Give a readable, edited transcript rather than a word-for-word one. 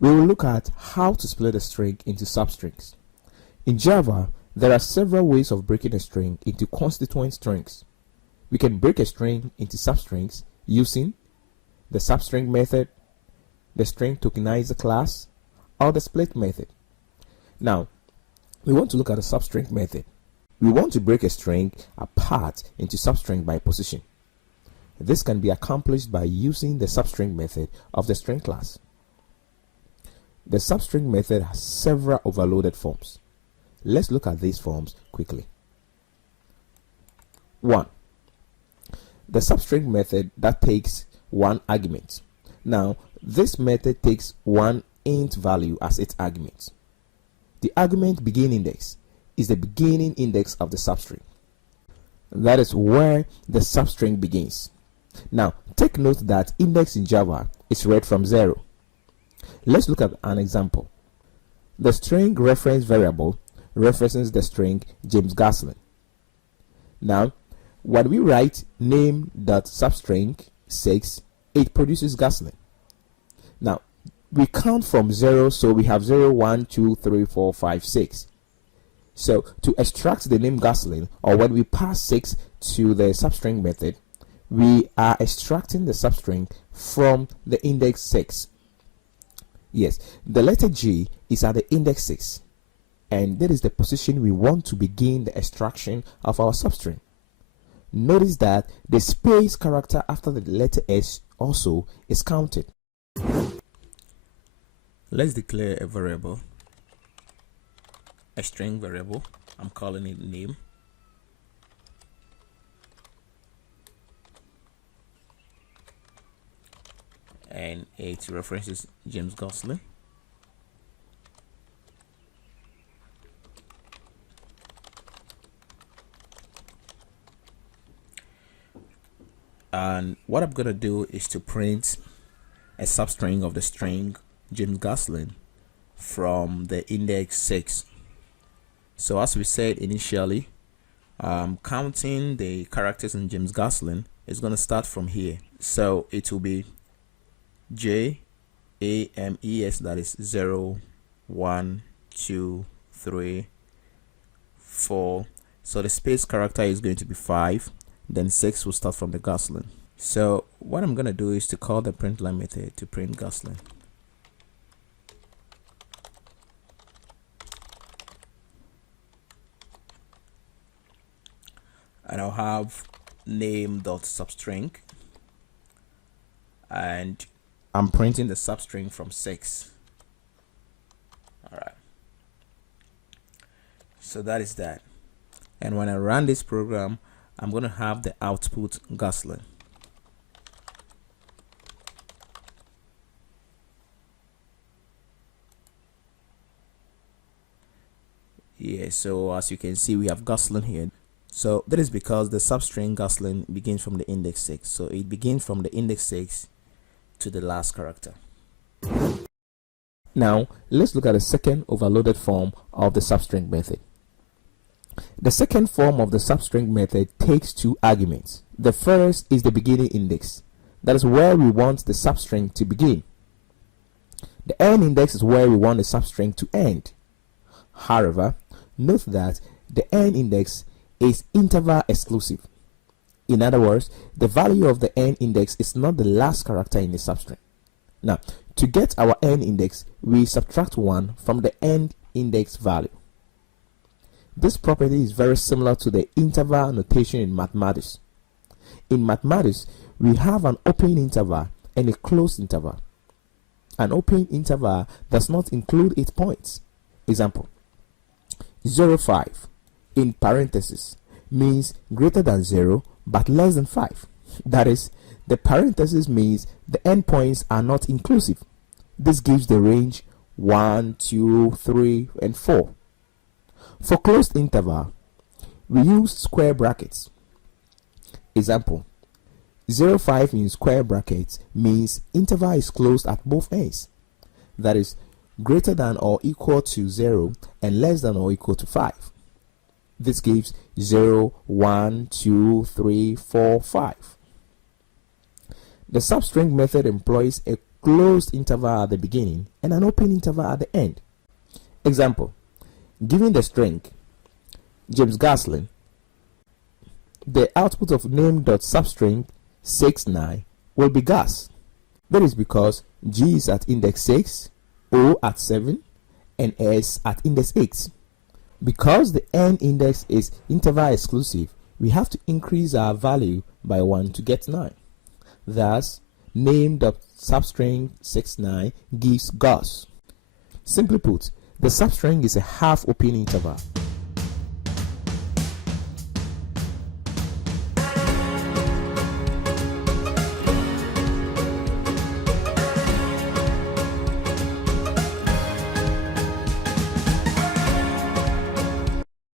We will look at how to split a string into substrings. In Java, there are several ways of breaking a string into constituent strings. We can break a string into substrings using the substring method, the string tokenizer class, or the split method. Now, we want to look at the substring method. We want to break a string apart into substring by position. This can be accomplished by using the substring method of the string class. The substring method has several overloaded forms. Let's look at these forms quickly. 1. The substring method that takes one argument. Now, this method takes one int value as its argument. The argument begin index is the beginning index of the substring. That is where the substring begins. Now, take note that index in Java is read from 0. Let's look at an example. The string reference variable references the string James Gosling. Now, when we write name.substring6, it produces Gosling. Now, we count from 0, so we have 0, 1, 2, 3, 4, 5, 6. So, to extract the name Gosling, or when we pass 6 to the substring method, we are extracting the substring from the index 6. Yes, the letter G is at the index 6, and that is the position we want to begin the extraction of our substring. Notice that the space character after the letter S also is counted. Let's declare a variable, a string variable. I'm calling it name. And it references James Gosling. And what I'm gonna do is to print a substring of the string James Gosling from the index 6. So as we said initially, counting the characters in James Gosling is going to start from here. So it will be JAMES, that is 0, 1, 2, 3, 4. So the space character is going to be 5. Then 6 will start from the Gosling. So what I'm going to do is to call the println method to print Gosling. And I'll have name.substring, and I'm printing the substring from 6. Alright, so that is that. And when I run this program, I'm going to have the output Gosling. Yeah, so as you can see, we have Gosling here. So that is because the substring Gosling begins from the index 6. So it begins from the index 6 to the last character. Now let's look at the second overloaded form of the substring method. The second form of the substring method takes two arguments. The first is the beginning index. That is where we want the substring to begin. The end index is where we want the substring to end. However, note that the end index is interval exclusive. In other words, the value of the end index is not the last character in the substring. Now, to get our end index, we subtract 1 from the end index value. This property is very similar to the interval notation in mathematics. In mathematics, we have an open interval and a closed interval. An open interval does not include its points. Example, 0, 5 in parentheses means greater than 0 but less than 5. That is, the parenthesis means the endpoints are not inclusive. This gives the range 1, 2, 3, and 4. For closed interval, we use square brackets. Example, 0, 5 in square brackets means interval is closed at both ends. That is, greater than or equal to 0 and less than or equal to 5. This gives 0, 1, 2, 3, 4, 5. The substring method employs a closed interval at the beginning and an open interval at the end. Example, given the string James Gaslin, the output of name.substring 69 will be gas. That is because G is at index 6, O at 7, and S at index 8. Because the n index is interval exclusive, we have to increase our value by 1 to get 9. Thus, name.substring 69 gives gas. Simply put, the substring is a half open interval.